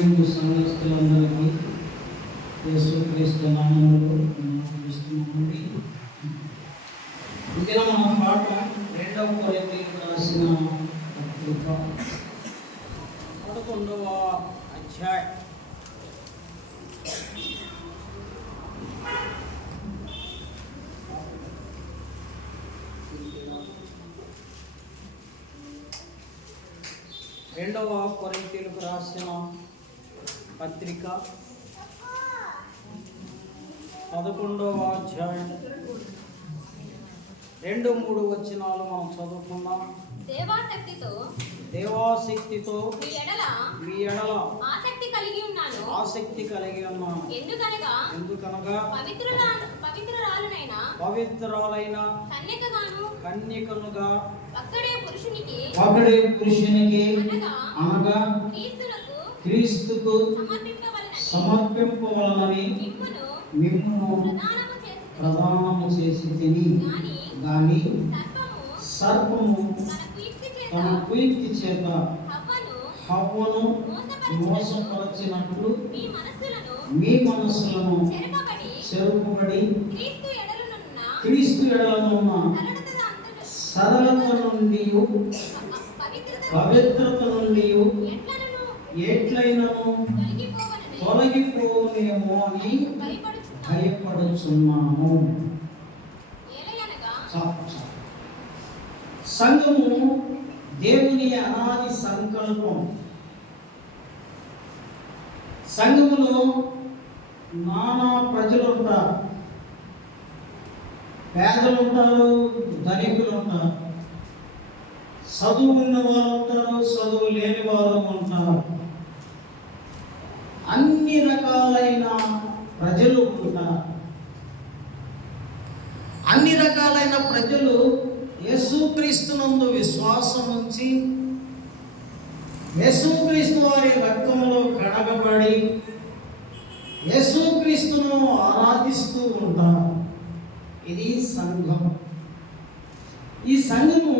హిందూ సంఘస్థులందరికీ యేసుక్రీస్తు నామములో నమస్కరిస్తున్నామండి. ఇది మన పాట 2వ కొరింథీయులకు రాసిన పత్రిక 11వ అధ్యాయం. రెండవ కొరింథీయులకు రాసిన పత్రిక 11వ అధ్యాయం 2-3 వచనాలు మనం చదువుకుందాం. దేవాశక్తితో మీ ఎడల ఆసక్తి కలిగి ఉన్నాను. ఎందుకనగా పవిత్రురాలైన కన్యకలుగా ఒకడే పురుషునికి అనగా క్రీస్తుకు సమర్పింపవలనని మిమ్మును ప్రదానము చేసి తిని గాని సర్పము తన కుయుక్తి చేత హవ్వను మోసపరచినట్లు మీ మనస్సులను చెరుపుబడి క్రీస్తు ఎడలనున్న సరళత నుండి పవిత్రత నుండి ఎట్లయినను తొలగిపోనేమో అని భయపడుచున్నాము. సంఘము దేవుని అనాది సంకల్పం. సంఘములో నానా ప్రజలు ఉంటారు. పేదలు ఉంటారు, ధనికులు ఉంటారు, చదువు ఉన్న వారు ఉంటారు, చదువు లేని వారు ఉంటారు. అన్ని రకాలైన ప్రజలు ఉంటారు. అన్ని రకాలైన ప్రజలు యేసుక్రీస్తునందు విశ్వాసం ఉంచి యేసుక్రీస్తు వారి రక్తములో కడగబడి యేసుక్రీస్తును ఆరాధిస్తూ ఉంటారు. ఇది సంఘం. ఈ సంఘము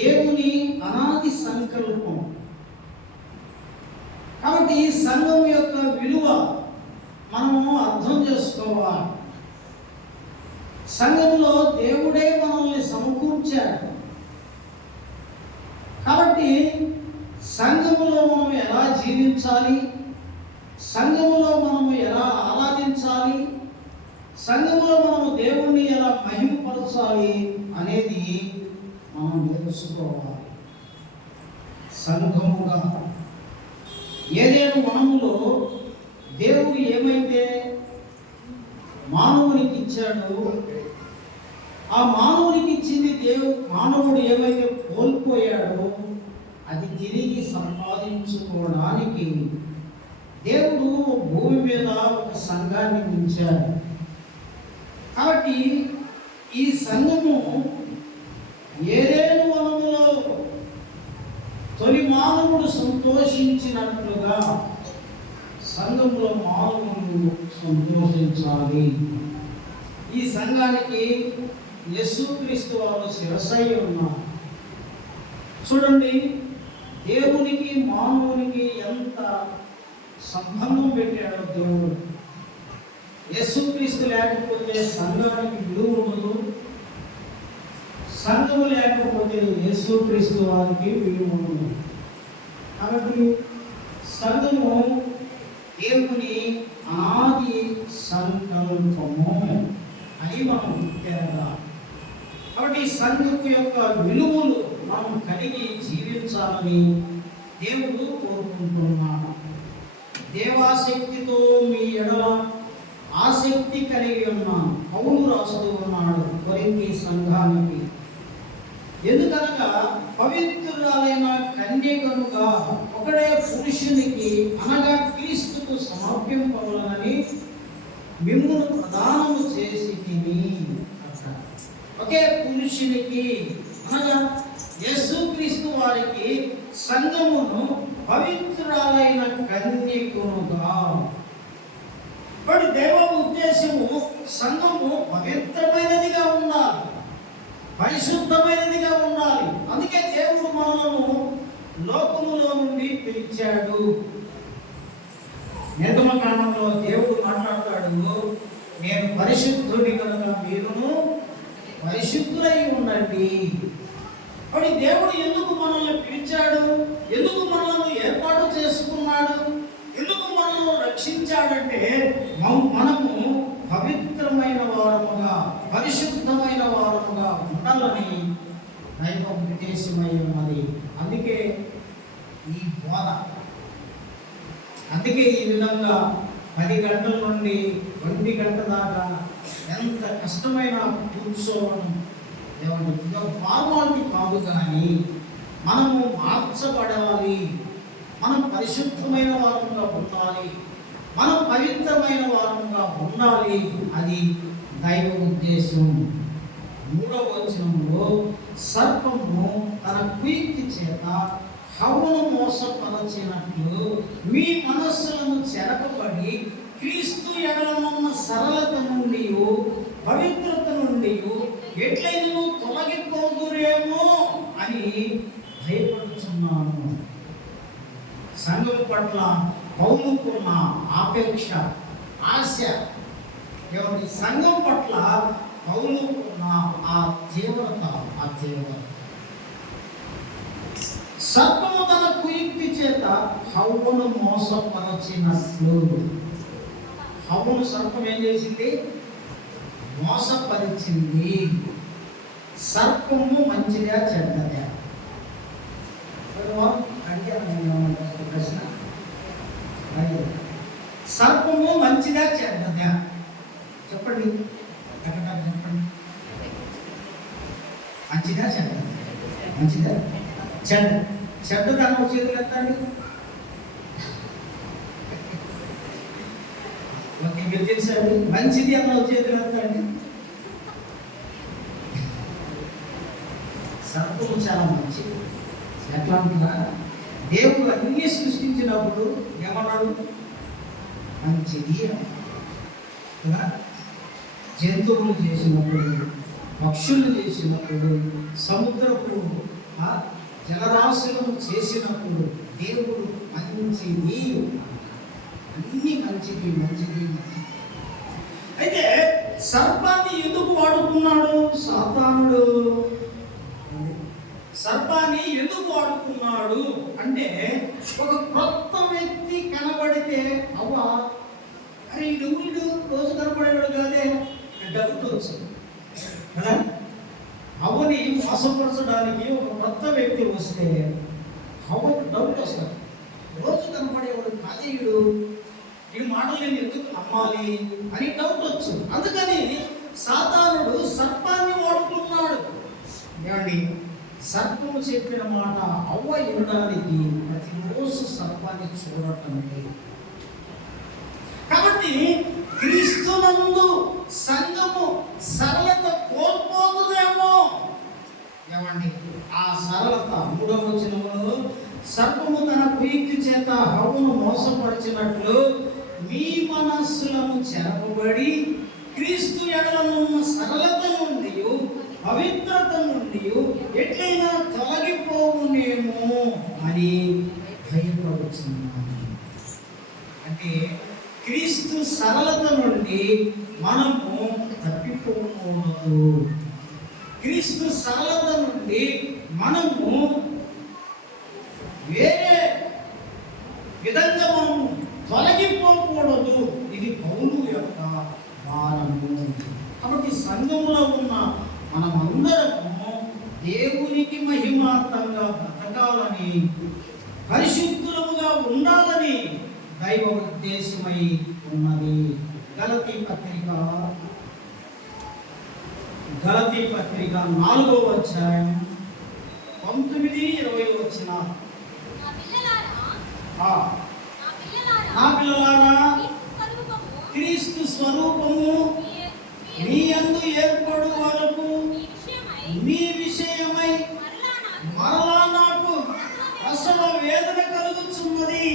దేవుని అనాది సంకల్పం. కాబట్టి ఈ సంఘం యొక్క విలువ మనము అర్థం చేసుకోవాలి. సంఘంలో దేవుడే మనల్ని సమకూర్చాడు. కాబట్టి సంఘములో మనం ఎలా జీవించాలి, సంఘములో మనము ఎలా ఆరాధించాలి, సంఘములో మనము దేవుణ్ణి ఎలా మహిమపరచాలి అనేది మనం నేర్చుకోవాలి. సంఘముగా ఏదేను వనములో దేవుడు ఏమైతే మానవునికి ఇచ్చాడో ఆ మానవునికి ఇచ్చింది మానవుడు ఏమైతే కోల్పోయాడో అది తిరిగి సంపాదించుకోవడానికి దేవుడు భూమి మీద ఒక సంఘాన్ని ఉంచాడు. కాబట్టి ఈ సంఘము ఏదేను వనములో తొలి మానవుడు సంతోషించినట్లుగా సంఘములో మానవులు సంతోషించాలి. ఈ సంఘానికి యేసుక్రీస్తు వారు శిరస్సై ఉన్నారు. చూడండి, దేవునికి మానవునికి ఎంత సంబంధం పెట్టాడో దేవుడు. యేసుక్రీస్తు లేకపోతే సంఘానికి విలువ ఉండదు, సంఘము లేకపోతే యేసుక్రీస్తు వారికి విలువ ఉండదు. కాబట్టి సంఘము దేవుని ఆది సంకల్పము అని మనం తేడా. కాబట్టి సంఘము యొక్క విలువలు మనం కలిగి జీవించాలని దేవుడు కోరుకుంటున్నాడు. దేవాశక్తితో మీ ఎడల ఆసక్తి కలిగి ఉన్నాను పౌలు రాస్తూ ఉన్నాడు కొరింథీ సంఘానికి. ఎందుకనగా పవిత్రురాలైన కన్యకనుగా ఒకడే పురుషునికి అనగా క్రీస్తుకు సమర్పింపవలనని మిమ్మును ప్రదానము చేసి తిని. ఒకే పురుషునికి అనగా యేసుక్రీస్తు వారికి సంఘమును పవిత్రురాలైన కన్యకనుగా. బట్ దేవ ఉద్దేశము సంఘము పవిత్రమైనదిగా ఉండాలి, పరిశుద్ధమైనదిగా ఉండాలి. అందుకే దేవుడు మనలను లోకములో నుండి పిలిచాడు. నేను పరిశుద్ధుడి కనుక మీరును పరిశుద్ధులై ఉండండి. కాబట్టి దేవుడు ఎందుకు మనల్ని పిలిచాడు, ఎందుకు మనల్ని ఏర్పాటు చేసుకున్నాడు, ఎందుకు మనల్ని రక్షించాడంటే మనము పవిత్రమైన వారముగా పరిశుద్ధమైన వారముగా ఉండాలని దైవ ఉద్దేశమై ఉన్నది. అందుకే ఈ బోధ, అందుకే ఈ విధంగా 10 గంటల నుండి 1 గంట దాకా ఎంత కష్టమైన కూర్చోవడం ఏమంటే ఫార్మాలిటీ కాదు, కానీ మనము మార్చబడాలి, మనం పరిశుద్ధమైన వారంగా ఉండాలి, మనం పవిత్రమైన వారంగా ఉండాలి. అది దైవ ఉద్దేశం. 3వ వచనంలో సర్పము తన కుయుక్తి చేత హవ్వను మోసపరచినట్లు మీ మనస్సులను చెరపబడి క్రీస్తు ఎడలనున్న సరళత నుండి పవిత్రత నుండి ఎట్లయినను తొలగిపోదురేమో అని భయపడుతున్నాను. సంఘం పట్ల పౌలుకున్న ఆపేక్ష, ఆశ, ఎవరి సంఘం పట్ల పౌలుకున్న ఆ తీవ్రత, సర్పము తన కుయుక్తి చేత హవ్వను మోసపరచినట్లు. హవ్వను సర్పం ఏం చేసింది? మోసపరిచింది. సర్పము మంచిదా చెడ్డదా? ప్రశ్న. సర్పము మంచిదా చెడ్డదా? చెప్పండి, చెప్పండి. మంచిదా చెడ్డదా? మంచిదా చెడ్డదాన్ని చేతులు ఎత్తండి. ఓకే, మీరు తెలుసండి. మంచిది అన్న చేతులు ఎత్తండి. సర్పము చాలా మంచిది. ఎట్లా అంటున్నా? దేవుడు అన్ని సృష్టించినప్పుడు ఏమన్నాడు? మంచిది కదా. జంతువులు చేసినప్పుడు, పక్షులు చేసినప్పుడు, సముద్రపు జలరాశులను చేసినప్పుడు దేవుడు మంచిది, అన్ని మంచిది. అయితే సర్పాన్ని ఎందుకు వాడుకున్నాడు సాతానుడు? సర్పాన్ని ఎందుకు వాడుకున్నాడు అంటే, ఒక కొత్త వ్యక్తి కనబడితే అవ్వ అరే వీడు రోజు కనపడేవాడు కాదే డౌట్ వచ్చింది కదా. అవ్వని మోసపరచడానికి ఒక కొత్త వ్యక్తి వస్తే అవ్వకు డౌట్ వస్తుంది. రోజు కనపడేవాడు కాదే ఈ మాటలు నేను ఎందుకు నమ్మాలి అని డౌట్ వచ్చు. అందుకని సాతానుడు సర్పాన్ని వాడుకున్నాడు. ఏమండి, సర్పము చెప్పిన మాట అవ్వ వినడానికి ప్రతిరోజు సర్పాన్ని చూడటమే. కాబట్టి క్రీస్తునందు సంఘము సరళత కోల్పోతుందేమో. ఏమండి, ఆ సరళత 3వ వచనంలో సర్పము తన కుయుక్తి చేత హవ్వను మోసపరిచినట్లు మీ మనస్సులను చెరపబడి క్రీస్తు ఎడలనున్న సరళత నుండి పవిత్రత నుండి ఎట్లయినా తొలగిపోవునేమో అని భయపడుతున్నాను. అంటే క్రీస్తు సరళత నుండి మనము తప్పిపోకూడదు. క్రీస్తు సరళత నుండి మనము వేరే విధంగా మనము తొలగిపోకూడదు. ఇది పౌలు యొక్క భారము. కాబట్టి సంఘములో ఉన్న మనమందరము దేవునికి మహిమార్థంగా బ్రతకాలని, పరిశుద్ధులముగా ఉండాలని దైవ ఉద్దేశమై ఉన్నది. గలతీ పత్రిక 4వ అధ్యాయం 19-20 వచనాలు. నా పిల్లలారా, క్రీస్తు స్వరూపము మీ యందు ఏర్పడు వరకు మీ విషయమై మరలా నాకు ప్రసవ వేదన కలుగుచున్నది.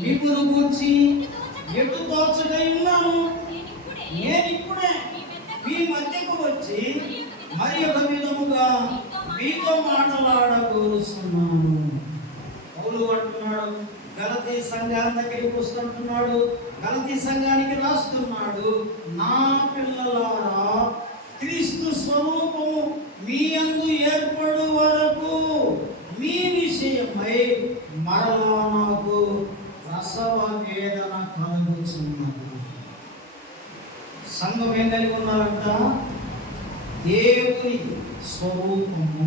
నిపును గూర్చి ఎటు తోచగా ఉన్నాను. నేనిప్పుడే మీ మధ్యకు వచ్చి మరి ఒక విధముగా మీతో మాట్లాడగోరుస్తున్నాను. పౌలు అంటున్నాడు, గలతీ సంఘాన్ని దగ్గరికి వస్తుంటున్నాడు, గలతీ సంఘానికి రాస్తున్నాడు, నా పిల్లలారా క్రీస్తు స్వరూపము మీ యందు ఏర్పడు వరకు మీ విషయమై మరలా నాకు ప్రసవ వేదన కలుగుతున్నది. సంఘం ఏం కలిగి ఉన్నారంట? దేవుని స్వరూపము,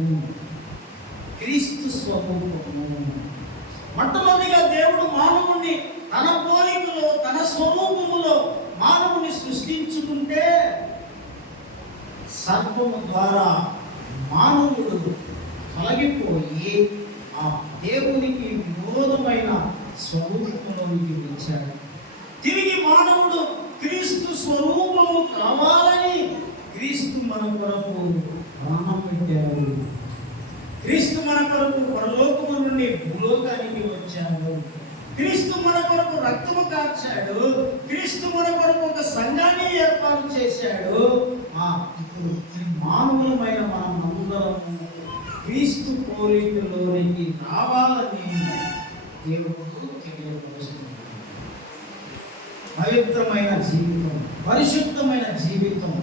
క్రీస్తు స్వరూపము. మొట్టమొదటిగా దేవుడు మానవుణ్ణి తన పోలికలో తన స్వరూపములో మానవుని సృష్టించుకుంటే సర్పము ద్వారా మానవుడు తొలగిపోయి ఆ దేవునికి విరోధమైన స్వరూపంలోనికి వచ్చాడు. తిరిగి మానవుడు క్రీస్తు స్వరూపము కావాలని క్రీస్తు మన కొరకు ప్రాణం పెట్టాడు. క్రీస్తు మన కొరకు పరలోకము నుండి భూలోకానికి వచ్చాడు. క్రీస్తు మన కొరకు రక్తము కార్చాడు. క్రీస్తు మన కొరకు ఒక సంఘాన్ని ఏర్పాటు చేశాడు. ఇప్పుడు ఈ మానవులమైన మనం అందరము క్రీస్తు పోలికలోనికి రావాలని దేవుడు తెలియపరుస్తున్నాడు. పవిత్రమైన జీవితం, పరిశుద్ధమైన జీవితం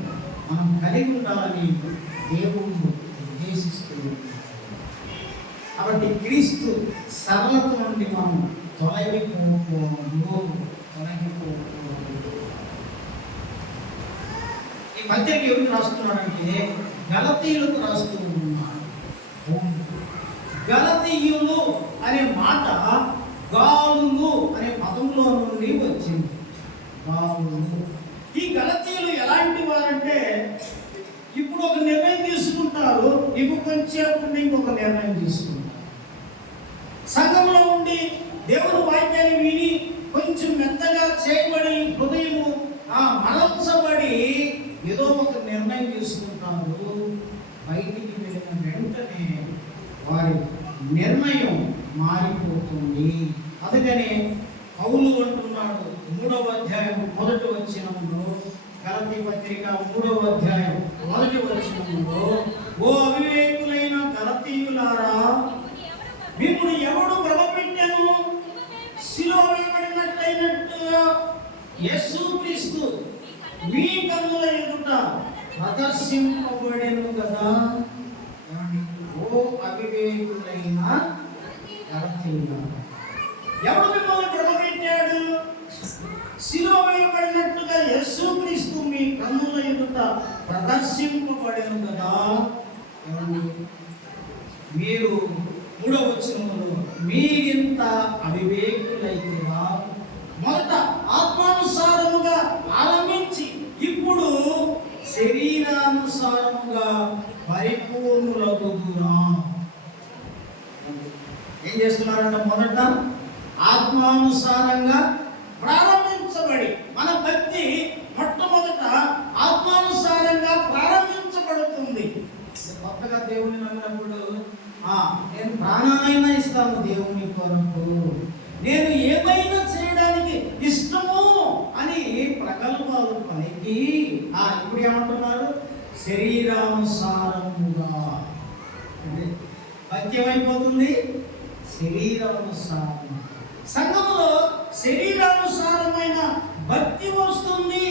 మనం కలిగి ఉండాలని దేవుడు ఉద్దేశిస్తున్నాడు. కాబట్టి క్రీస్తు సరళత నుండి మనం తొలగిపోకూడదు. ఈ పత్రిక ఎవరికి రాస్తున్నాడంటే గలతీయులకు రాస్తూ ఉన్నాడు. గలతీయులు అనే మాట గాలులు అనే పదంలో నుండి వచ్చింది. గాలులు. ఈ గలతీయులు ఎలాంటి వారంటే ఇప్పుడు ఒక నిర్ణయం తీసుకుంటారు, కొంచెం ఇంకొక నిర్ణయం తీసుకుంటారు. సంఘంలో ఉండి దేవుని వాక్యాన్ని విని కొంచెం మెత్తగా చేయబడి హృదయము మరల్చబడి ఏదో ఒక నిర్ణయం తీసుకుంటారు. బయటికి వెళ్ళిన వెంటనే వారి నిర్ణయం మారిపోతుంది. అందుకనే పౌలు అంటున్నాడు 3వ అధ్యాయం 1వ వచనంలో, గలతీ పత్రిక 3వ అధ్యాయం 1వ వచనంలో, ఓ అవివేకులైన గలతీయులారా, మిమ్మును ఎవడు భ్రమపెట్టెను? శిలువ వేయబడినట్లయినట్టుగా యేసుక్రీస్తు మీ కన్నుల ఎదుట ప్రదర్శింపబడెను కదా. ఓ అవివేకులైన గలతీయులారా, ఎవడు మిమ్మల్ని భ్రమపెట్టాడు? శిలువ వేయబడినట్టుగా యేసుక్రీస్తు మీ కన్నుల ఎదుట ప్రదర్శింపబడెను కదా. మీరు 3వ వచనంలో మీరింత అవివేకులైతేరా, మొదట ఆత్మానుసారముగా ఆరంభించి ఇప్పుడు శరీరానుసారముగా పరిపూర్ణులగుదురా. ఏం చేస్తున్నారంట? మొదట ఆత్మానుసారంగా ప్రారంభించబడి, మన భక్తి మొట్టమొదట ఆత్మానుసారంగా ప్రారంభించబడుతుంది. కొత్తగా దేవుని నమ్మినప్పుడు నేను ప్రాణాలైనా ఇస్తాను దేవుని కొరకు, నేను ఏమైనా చేయడానికి ఇష్టము అని ప్రగల్భాలు పలికి ఇప్పుడు ఏమంటున్నారు? శరీరానుసారముగా. భక్తి ఏమైపోతుంది? శరీరానుసారం. సంఘములో శరీరానుసారమైన భక్తి వస్తుంది.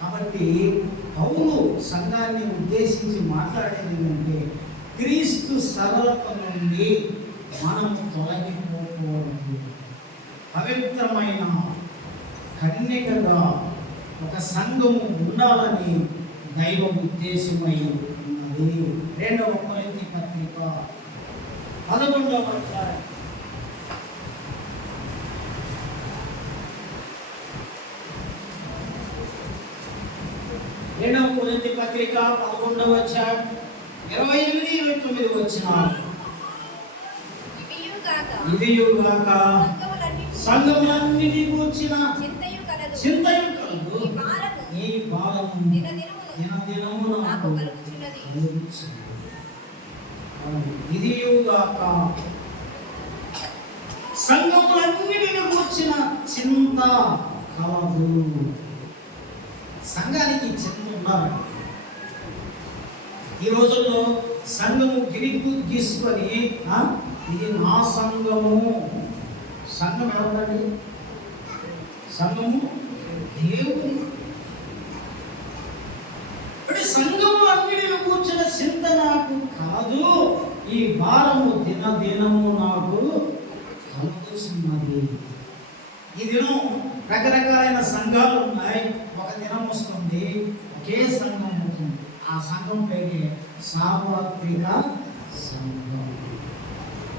కాబట్టి పౌలు సంఘాన్ని ఉద్దేశించి మాట్లాడేది ఏంటంటే క్రీస్తు సరళత నుండి మనము తొలగిపోకూడదు. పవిత్రమైన కన్యకగా ఒక సంఘము ఉండాలని దైవ ఉద్దేశమై ఉన్నది. 2వ కొరింథీ పత్రిక 11వ అధ్యాయం 2వ కొరింథీ పత్రిక 11వ అధ్యాయం 28-29 వచనాలు. ఇదియుగాక సంఘములన్నిటి గూర్చిన చింతయు కలదు, ఈ భారము దినదినము నాకు కలుగుచున్నది. ఇదియుగాక సంఘములన్నిటిని గూర్చిన చింత కలదు. సంఘానికి చింత ఉండాలి. ఈ రోజుల్లో సంఘము గిరికు తీసుకొని ఇది నా సంఘము. సంఘం ఎవరండి? సంఘము దేవుని. అంటే సంఘము అన్నిటిని కూర్చున్న చింత నాకు కాదు, ఈ భారము దినము నాకు కలుగుతున్నది. ఈ దినం రకరకాలైన సంఘాలు ఉన్నాయి. ఒక దినం వస్తుంది, ఒకే సంఘం ఉంటుంది. ఆ సంఘం పేరే సార్వత్రిక సంఘం.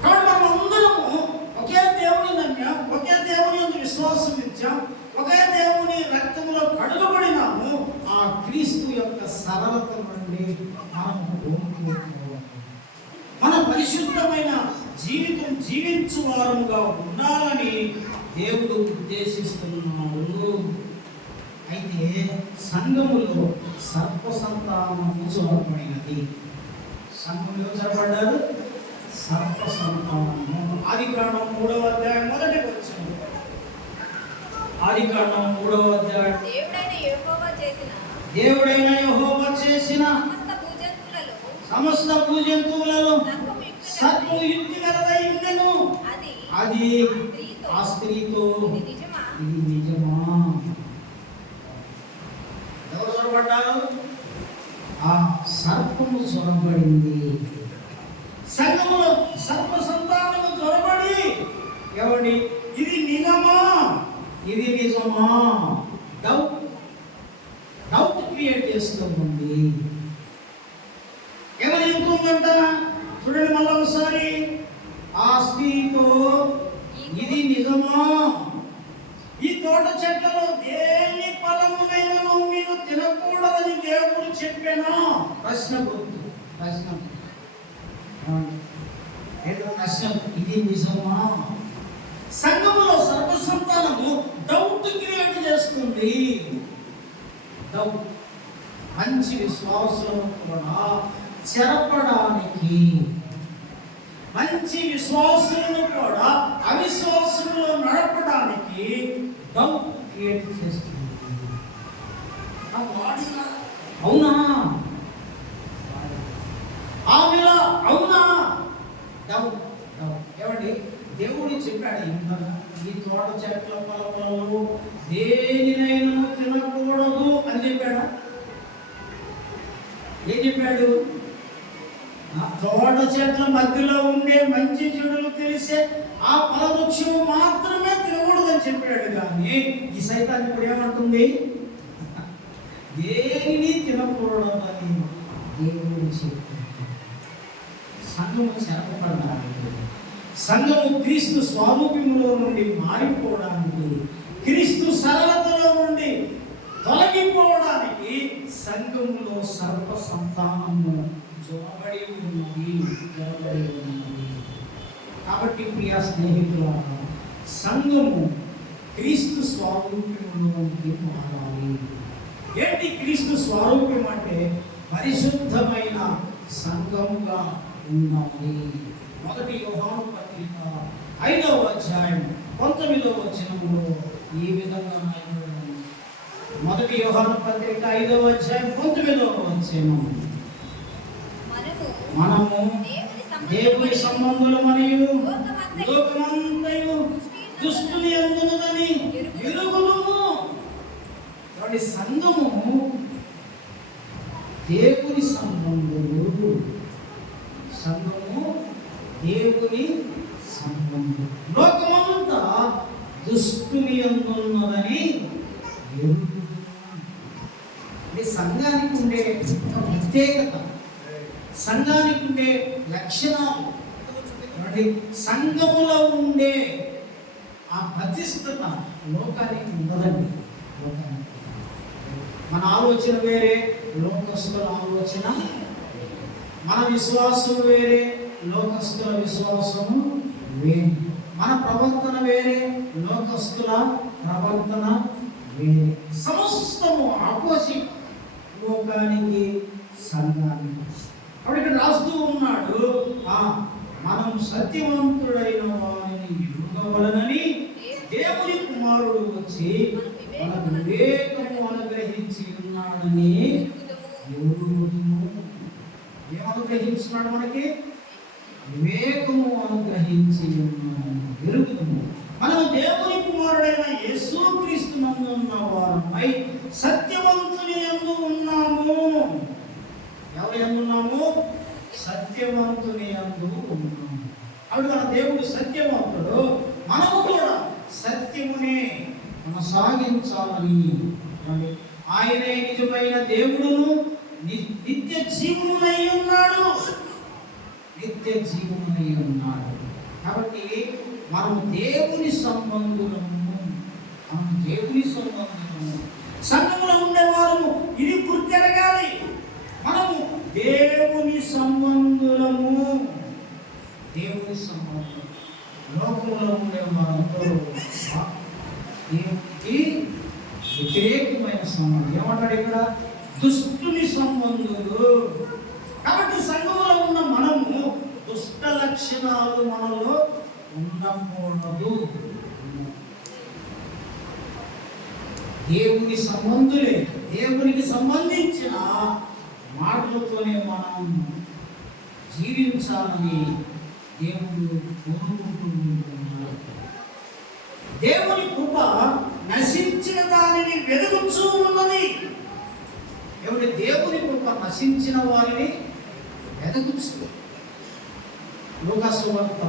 కాబట్టి మనం అందరము ఒకే దేవుని నమ్మాం, ఒకే దేవుని యందు విశ్వాసం ఇచ్చాం, ఒకే దేవుని రక్తంలో కడుగబడినాము. ఆ క్రీస్తు యొక్క సరళత నుండి మనము కోరుకోవాలి. మన పరిశుద్ధమైన జీవితం జీవించు వారముగా ఉండాలని దేవుడు ఉద్దేశిస్తున్నాడు. అయితే సంఘములో సర్ప సంతానము చొరబడినది. సంఘంలో చొరబడ్డారు సర్ప సంతానము. ఆదికాండం 3వ అధ్యాయం మొదటి వచనం. ఆదికాండం 3వ అధ్యాయం. దేవుడైన యెహోవా చేసిన సమస్త భూజంతువులలో సర్పము యుక్తి గలదై ఉండెను. అది ఆ స్త్రీతో ఇది నిజమా? ఎవరు చొరబడ్డారు? ఆ సర్పము చొరబడింది. సంఘములో సర్ప సంతానము చొరబడి ఎవడి ఇది నిజమా, ఇది నిజమా డౌట్ క్రియేట్ చేస్తుంది. ఎవరు చెబుతుందంట చూడండి మళ్ళీ ఒకసారి. ఆ స్త్రీతో ఇది నిజమా, ఈ తోట చెట్లలో దేని ఫలమునైనా మీరు తినకూడదని దేవుడు చెప్పానా? ప్రశ్న గుర్తు. ప్రశ్న ఇది నిజమా? సంఘములో సర్వ సంతానము డౌట్ క్రియేట్ చేస్తుంది. డౌట్. మంచి విశ్వాసులను కూడా చెరపడానికి, మంచి విశ్వాసులను కూడా అవిశ్వాసంలో నడపడానికి డౌట్ క్రియేట్ చేస్తుంది. అవునా? ఆమెలా అవునా? డౌట్. ఏమండి, దేవుడు చెప్పాడు ఇంతగా ఈ తోట చెట్ల ఫలములలో దేనినైనా తినకూడదు అని చెప్పాడా? ఏం చెప్పాడు? తోట చెట్ల మధ్యలో ఉండే మంచి చెడులు తెలిసే ఆ ఫలవృక్షము మాత్రమే తినకూడదని చెప్పాడు. కానీ ఈ సైతాన్ని ఇప్పుడు ఏమంటుంది? దేనిని తినకూడదని దేవుడు చెప్పాడు. సంఘము చెరపబడడానికి, సంఘము క్రీస్తు స్వారూప్యములో నుండి మారిపోవడానికి, క్రీస్తు సరళతలో నుండి తొలగిపోవడానికి సంఘములో సర్వ సంతానము జోబడి ఉన్నది. కాబట్టి ప్రియ స్నేహితులారా, సంఘము క్రీస్తు స్వారూప్యములోనికి మారాలి. ఏంటి క్రీస్తు స్వారూప్యం అంటే? పరిశుద్ధమైన సంఘముగా ఉండాలి. 1 యోహాను పత్రిక 5వ అధ్యాయం 19వ వచనములో ఈ విధంగా 1 యోహాను పత్రిక 5వ అధ్యాయం 19వ వచనం. మనము దేవుని సంబంధులమనియు లోకమంతయు దుష్టుని యందున్నదని ఎరుగుదుము. వాడి సంఘము దేవుని సంబంధులు. సంఘము దేవుని సంబంధం. లోకమంతా దుష్టుని యందున్నదని ఎరుగుదుము. సంఘానికి ఉండే ఒక ప్రత్యేకత, సంఘానికి ఉండే లక్షణాలు, సంఘములో ఉండే ఆ ప్రతిష్టత లోకానికి ఉండదండి. లోకానికి మన ఆలోచన వేరే, లోకస్తుల ఆలోచన, మన విశ్వాసం వేరే, లోకస్తుల విశ్వాసము వేరే, మన ప్రవర్తన వేరే, లోకస్తుల ప్రవర్తన వేరే. సమస్తము ఆపోజిట్ లోకానికి, సంఘానికి. అప్పుడు ఇక్కడ రాస్తూ ఉన్నాడు, మనం సత్యవంతుడైన వారిని ఎరుగవలనని దేవుని కుమారుడు వచ్చి మనకు వివేకము అనుగ్రహించి ఉన్నాడని ఎరుగుదుము. ఏమనుగ్రహించున్నాడు మనకి? వివేకము అనుగ్రహించి ఉన్నాడని ఎరుగుదుము. మనము దేవుని కుమారుడైన యేసుక్రీస్తు నందు ఉన్న వారమై సత్యవంతుని యందు ఉన్నాము. ఎవరు యందు ఉన్నాము? సత్యవంతుని యందు ఉన్నాము. అప్పుడు మన దేవుడు సత్యవంతుడు, మనము కూడా సత్యమునే కొనసాగించాలని. ఆయనే నిజమైన దేవుడును నిత్య జీవమునై ఉన్నాడు. నిత్య జీవమునై ఉన్నాడు. కాబట్టి మనము దేవుని సంబంధులము. మనం దేవుని సంబంధులము. సంఘములో ఉండేవారము ఇది గుర్తెరగాలి. మనము దేవుని సంబంధులము. దేవుని సంబంధం. లోకంలో ఉండేవారందరూ దేవునికి వ్యతిరేకమైన సంబంధం. ఏమంటాడు ఇక్కడ? దుష్టుని సంబంధులు. కాబట్టి సంఘములో ఉన్న మనము దుష్ట లక్షణాలు మనలో ఉండకూడదు. దేవుని సంబంధులే, దేవునికి సంబంధించిన మాటలతోనే మనం జీవించాలని దేవుడు కోరుకుంటూ ఉంటున్నాడు. దేవుని కృప నశించిన దానిని వెలుగుచూ ఉన్నది. ఎవరి దేవుని కృప నశించిన వారిని వెలుగుచూ. లూకాసు సువార్త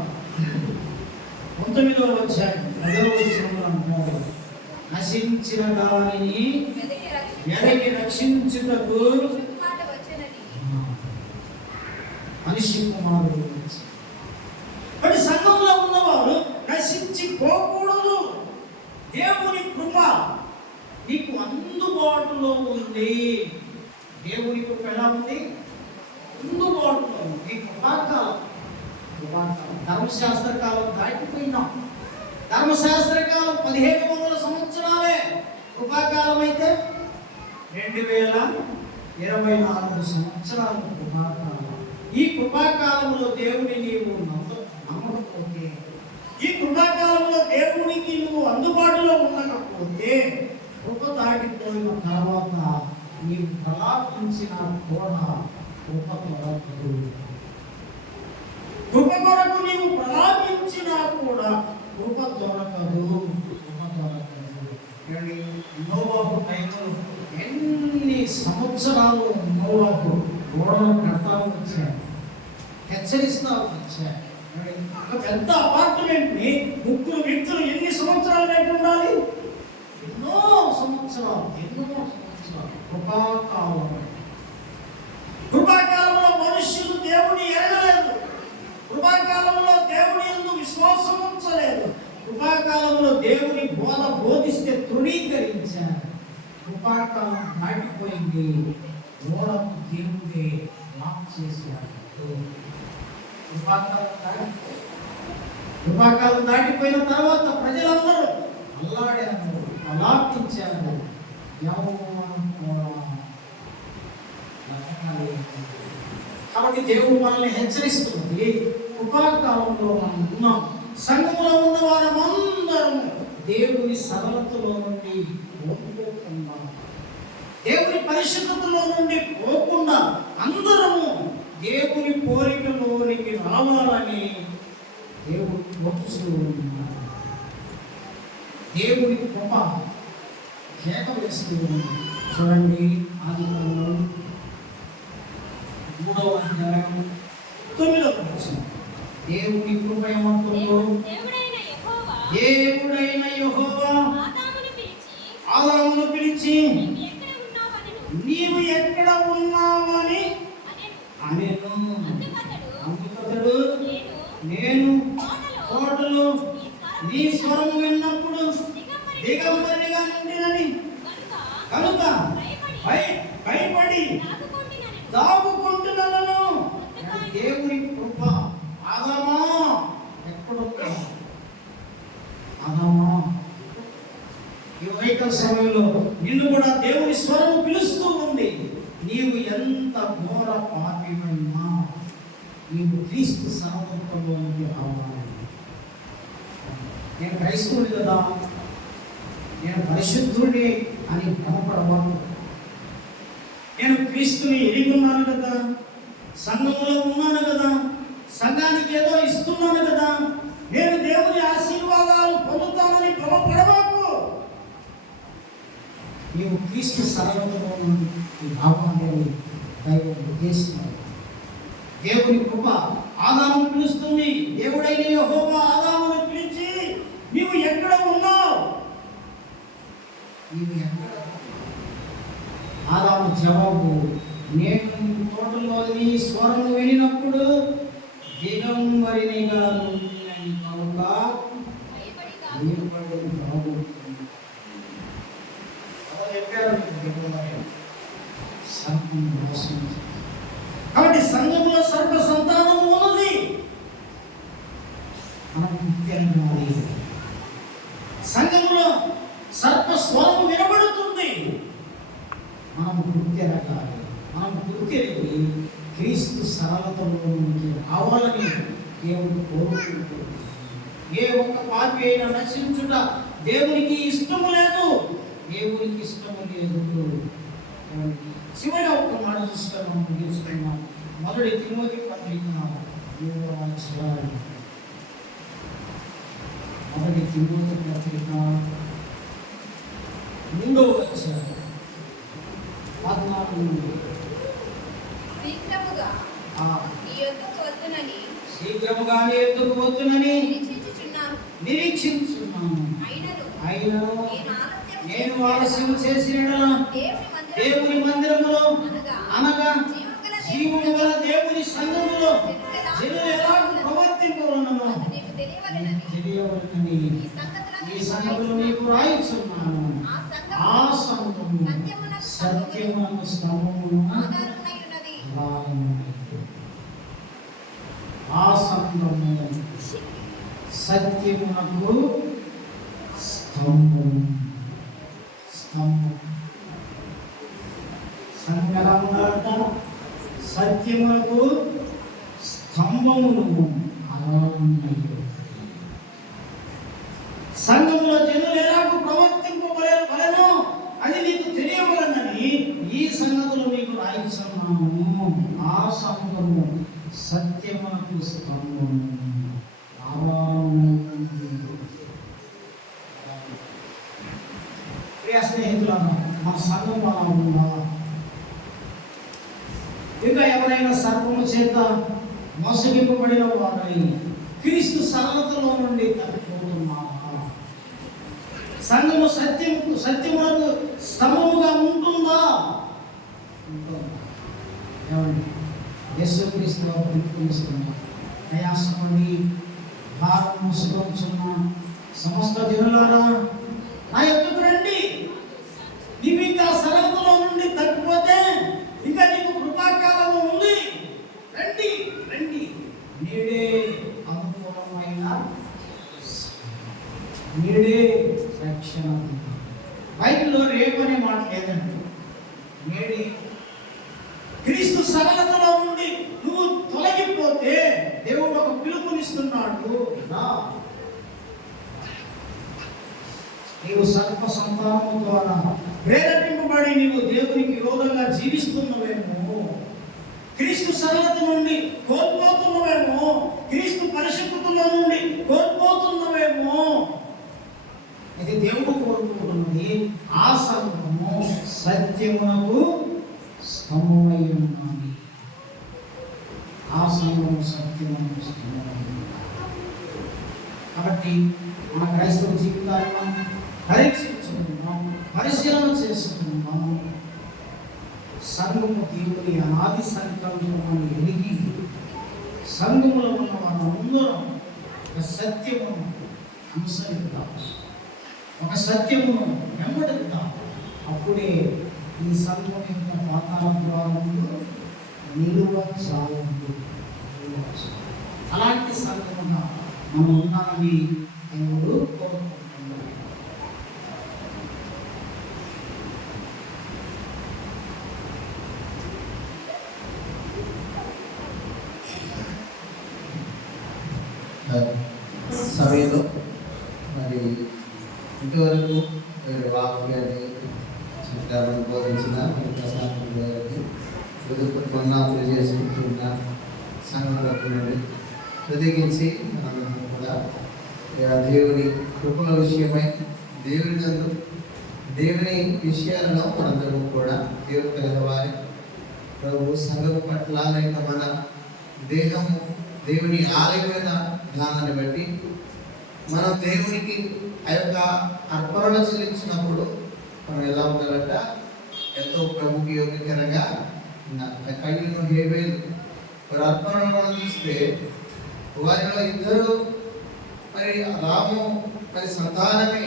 19వ అధ్యాయం 10వ వచనంలో అంటారు, నశించిన దానిని వెదకి రక్షించుటకు మనిషి కుమారుడు వచ్చి. మరి సంఘంలో ఉన్నవారు నశించిపోకూడదు. దేవుని కృప నీకు అందుబాటులో ఉంది. దేవుని కృప ఎలా ఉంది? అందుబాటులో ఉంది. కృపాకాలం. ధర్మశాస్త్ర కాలం దాటిపోయినాం. ధర్మశాస్త్ర కాలం 1500 సంవత్సరాలే. కృపాకాలం అయితే 2024 సంవత్సరాలు కృపాకాలం. ఈ కృపాకాలంలో దేవుని నీవు నమ్మకపోతే, ఈ కృపాకాలంలో దేవునికి నువ్వు అందుబాటులో ఉండకపోతే, కృప దాటిపోయిన తర్వాత నీవు ప్రలాపించిన కూడా కృప దొరకదు. కృప కొరకు నీవు ప్రలాపించినా కూడా కృప దొరకదు. కృప దొరకదు. నోవాహు టైంలో ఎన్ని సంవత్సరాలు నోవాహు గోడలు కడతా వచ్చాయి, హెచ్చరిస్తా వచ్చాయి. ఒక పెద్ద అపార్ట్మెంట్ ని 3 వ్యక్తులు ఎన్ని సంవత్సరాలు కట్టి ఉండాలి? ఎన్నో సంవత్సరాలు. కృపాకాలంలో మనుష్యులు దేవుని ఎరగలేదు. కృపాకాలంలో దేవుని యందు విశ్వాసం ఉంచలేదు. కృపాకాలంలో దేవుని బోధిస్తే తృణీకరించారు. కృపాకాలం దాటిపోయింది. ఓడకు దేవుడే లాక్ చేశాడు. కృపాకాలం దాటిపోయిన తర్వాత ప్రజలందరూ అల్లాడారు, అలాపించారు. కాబట్టి దేవుడు మనల్ని హెచ్చరిస్తుంది. కృపాకాలంలో మనం ఉన్నాం. సంఘంలో ఉన్న వారమందరము దేవుని సరళతలో నుండి పోకుండా, దేవుని పరిశుద్ధతలో నుండి పోకుండా అందరము దేవుని కోరికలోనికి రావాలని దేవుడు కోరుతూ ఉన్నారు. దేవుని కృప కేక వేస్తూ ఉంది. చూడండి, ఆదికాండం 3వ అధ్యాయం 9వ వచనం. దేవుని కృప ఏమంటుందో, దేవుడైన యెహోవా ఆదామును పిలిచి నీవు ఎక్కడ ఉన్నావని అనెను. అందుకతడు నేను తోటలో నీ స్వరము విన్నప్పుడు దిగంబరిగా నుండినని కనుక భయపడి దాగుకుంటున్నాను. దేవుని కృప. ఆదామా ఎక్కడున్నా? ఆదామా, ఈ వైకల్ సమయంలో నిన్ను కూడా దేవుని స్వరము పిలుస్తూ ఉంది. నీవు ఎంత ఘోర పాపిమైనా నీవు క్రీస్తు సర్వత్వంలో నుండి రావాలి. నేను క్రైస్తవుని కదా, నేను పరిశుద్ధుడిని అని భ్రమపడవాడు. నేను క్రీస్తుని ఎరిగి ఉన్నాను కదా, సంఘంలో ఉన్నాను కదా, సంఘానికి ఏదో ఇస్తున్నాను కదా, నేను దేవుని ఆశీర్వాదాలు పొందుతానని భ్రమపడబాకు. నీవు క్రీస్తు సరళతలో రావాలని దైవం ఉద్దేశిస్తున్నాడు. దేవుని కృప ఆదామును పిలుస్తుంది. దేవుడైన యెహోవా ఆదామును పిలిచి, నీవు ఎక్కడ ఉన్నావు? నీవు ఎక్కడ? ఆదాము జవాబు, నేను తోటలోని స్వరము వినినప్పుడు దిగంబరినిగా నుండినని కనుక కాబట్టి సంఘంలో సర్ప సంతానం ఉన్నది. సంఘంలో సర్ప స్వరము వినబడుతుంది. మనం గుర్తెరగాలి. మనం గుర్తెరిగి క్రీస్తు సరళతలో నుంచి రావాలని దేవుడు కోరుకుంటుంది. ఏ ఒక్క పాపి అయినా నశించుట దేవునికి ఇష్టము లేదు. దేవునికి ఇష్టము లేదు. చివరిగా ఒక మాట చూస్తున్నాం, ముగించుకున్నాం. 1 తిమోతి పత్రిక 3వ అధ్యాయం. 1 తిమోతి పత్రిక 3వ అధ్యాయం 14 నుండి. శీఘ్రముగా నీ యొద్దకు వద్దునని నిరీక్షించున్నాను. అయినను నేను ఆలస్యం చేసిన దేవుని మందిరములో అనగా జీవము గల దేవుని సంఘములో జనులు ఎలాగూ ప్రవర్తింపవలెనో తెలియవలెనని ఈ సంగతులు నీకు రాయుచున్నాను. ఆ సంఘము సత్యమునకు స్తంభమును ఆ సంఘము సత్యమునకు స్తంభం. సంగరమునట సత్యమునకు స్తంభమును సంఘములో జనులు ఎలాగూ ప్రవర్తింపబడేవలెనో అది నీకు తెలియవలెనని ఈ సంగతులు నీకు రాయించున్నాను. ఆ సంఘము సత్యమునకు స్తంభము. ప్రియ స్నేహితులను, మన సంఘం అలా ఉందా? ఇంకా ఎవరైనా సర్పము చేత మోసగింపబడిన వారై క్రీస్తు సరళతలో నుండి తప్పిపోతున్నారా? సంఘము సత్యమునకు స్తంభముగా ఉంటుందా? ఏమండి, యేసుక్రీస్తు వారు పిలుపునిస్తున్నారు. ప్రయాసపడి భారం మోసుకొంచున్న సమస్త జనులారా, నా యొద్దకు రండి. నీవు ఇంకా సరళతలో నుండి తప్పిపోతే ఇంకా నీకు కృపాకాలము ఉంది. రండి రండి. నేడే అనుకూలమైన నేడే రక్షణ. బైబిల్లో రేపు అనే మాట లేదండి. నేడే క్రీస్తు సరళతలో నుండి నువ్వు తొలగిపోతే దేవుడు ఒక పిలుపునిస్తున్నాడు. నీవు సర్ప సంతానము ద్వారా ప్రేరేపింపబడి నీవు దేవునికి విరోధంగా జీవిస్తున్నవేమో, క్రీస్తు సరళత నుండి కోల్పోతున్నవేమో, క్రీస్తు పరిశుద్ధతలో నుండి కోల్పోతున్నవేమో. ఇది దేవుడు కోరుకుంటున్నది. ఆ సంఘము సత్యమునకు స్తంభమై ఉన్నది. ఆ సంఘము సత్యమునకు స్తంభమై ఉన్నది. కాబట్టి మన క్రైస్తవ జీవితాలను పరీక్షించుకుందాం, పరిశీలన చేసుకుందాం. సంఘము దేవుని అనాది సంకల్పమని ఎరిగి సంఘములో ఉన్న వాళ్ళందరం ఒక సత్యమును అనుసరిద్దాం, ఒక సత్యమును వెంబడిద్దాం. అప్పుడే ఈ సంఘం యొక్క పాతాళ ద్వారములు నిలువ చాలండి. అలాంటి సంఘముగా మనం ఉండాలని దేవుడు కోరుకుంటున్నాడు. సమయంలో మరి ఇంతవరకు వాక్యాన్ని చిత్రాలను బోధించిన ప్రశాంత్ గారికి కొన్న తెలియజేసుకుంటున్న సంఘటన ప్రత్యేకించి మనం కూడా దేవుని కృపల విషయమై దేవుని విషయాలలో మనందరూ కూడా దేవుడు కలవారి ప్రభు సంఘం పట్ల లేక మన దేహము దేవుని ఆలయమైన జ్ఞానాన్ని బట్టి మనం దేవునికి ఆ యొక్క అర్పణలు చెల్లించినప్పుడు మనం ఎలా ఉండాలంట, ఎంతో ప్రభుకి యోగ్యకరంగా కయ్యను హేబేలు వారి అర్పణను మనం చూస్తే వారిలో ఇద్దరు మరి రాము మరి సంతానమే.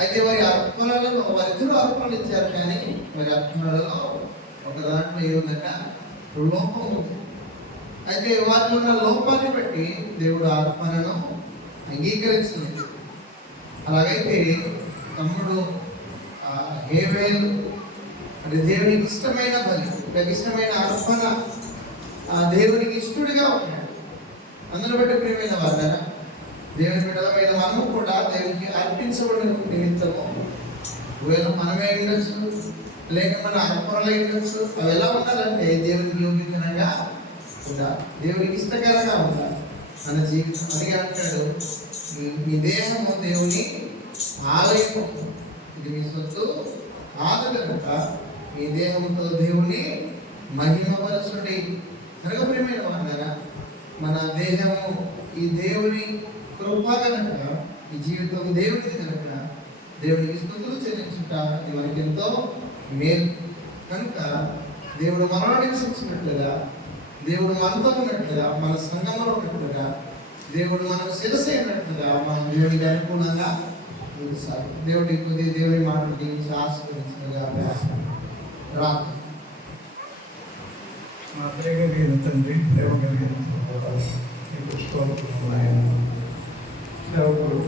అయితే వారి అర్పణలలో వారిద్దరూ అర్పణలు ఇచ్చారు, కానీ వారి అర్పణలలో ఒక దాంట్లో ఏముందంట, లోపం ఉంది. అయితే వారిలో ఉన్న లోపాన్ని బట్టి దేవుడు అర్పణను అంగీకరించలేదు. అలాగైతే తమ్ముడు హేబేలు అంటే దేవునికి ఇష్టమైన బలి, ఇష్టమైన అర్పణ దేవునికి ఇష్టడుగా ఉన్నాడు. అందులో బట్టి ప్రియమైన వారు దేవుని బిడ్డలమైన మనము కూడా దేవునికి అర్పించబడిన నిమిత్తము ఒకవేళ మనమే ఉండొచ్చు, లేక మన అర్పణలు ఉండొచ్చు. అవి ఎలా ఉండాలంటే దేవునికి యోగ్యకరంగా ఉండాలి, దేవునికి ఇష్టకరంగా ఉండాలి మన జీవితం. అందుకే అంటాడు, మీ దేహము దేవుని ఆలయము, ఇది మీ సొత్తు కాదు కనుక మీ దేహంతో దేవుని మహిమపరచుడి. కనుక ప్రియమైన వారు మన దేహము ఈ దేవుని కృప కనుక, ఈ జీవితం దేవుడిది కనుక దేవునికి స్తుతులు చెల్లించుట ఇది మనకి ఎంతో మేలు. కనుక దేవుడు మనలో నివసించినట్లుగా, దేవుడు మనతో ఉన్నట్లుగా, మన సంఘంలో ఉన్నట్లుగా, దేవుడు మనకు శిరస్సు అయినట్లుగా మనం దేవుడికి అనుకూలంగా సాగు. దేవుడి కొద్ది దేవుడి మాటలు దీనికి ఆశీర్వదించగా రా. మా ప్రేమ తండ్రి, ప్రేమ కలిగిన సేవకుడు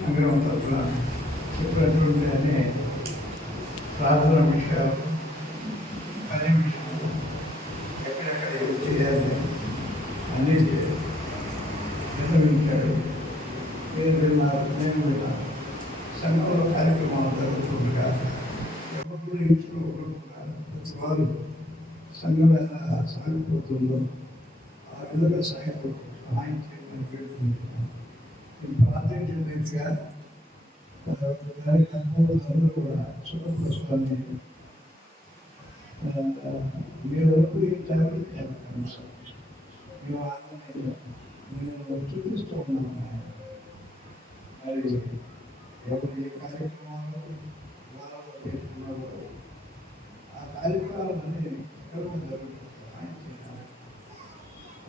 సంగ్రహం తరఫున చెప్పినటువంటి అనే ప్రార్థన విషయాలు, అనే విషయాలు ఎక్కడెక్కడ చేయాలి అన్నీ నిర్ణయించాడు. నేను విన్నా సంఘంలో కార్యక్రమాలు జరుగుతుండగా ఎవరు ఇంట్లో ప్రతి వారు సంఘం ఎలా సాగిపోతుందో ఆ విధంగా సహాయం చేయమని పెట్టుకుంటున్నాను. నేను ప్రార్థించినట్టుగా అందరూ కూడా సుఖపరచుకొని మీరు ఎప్పుడు మేము నేను చూపిస్తూ ఉన్నాను. మరి ఎవరి కార్యక్రమాలు వాళ్ళలో చేస్తున్నారో ఆ కార్యక్రమాలన్నీ ఎక్కడ జరుగుతుంది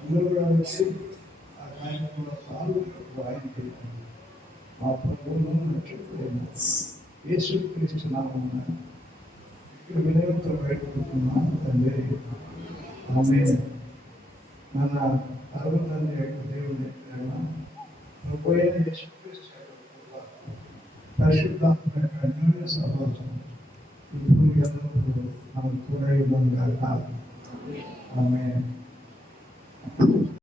అందరూ కూడా వచ్చి ఆ కార్యక్రమంలో సాల్వ్ ఆయన చేయాలి. మా ప్రభువును నక్షత్రము యేసుక్రీస్తు నామమున ఇక్కడ వినయంతో పెట్టుకుంటున్నాను తండ్రి. ఆమేన్. మన పరమతండ్రి యొక్క దేవుని ప్రేమ, ప్రభు అయిన యేసుక్రీస్తు పరిశుద్ధాత్మ యొక్క అన్యోన్య సహవాసం ఇప్పుడు ఎల్లప్పుడూ మనకు కూడా ఇవ్వడం కాదు. ఆమేన్.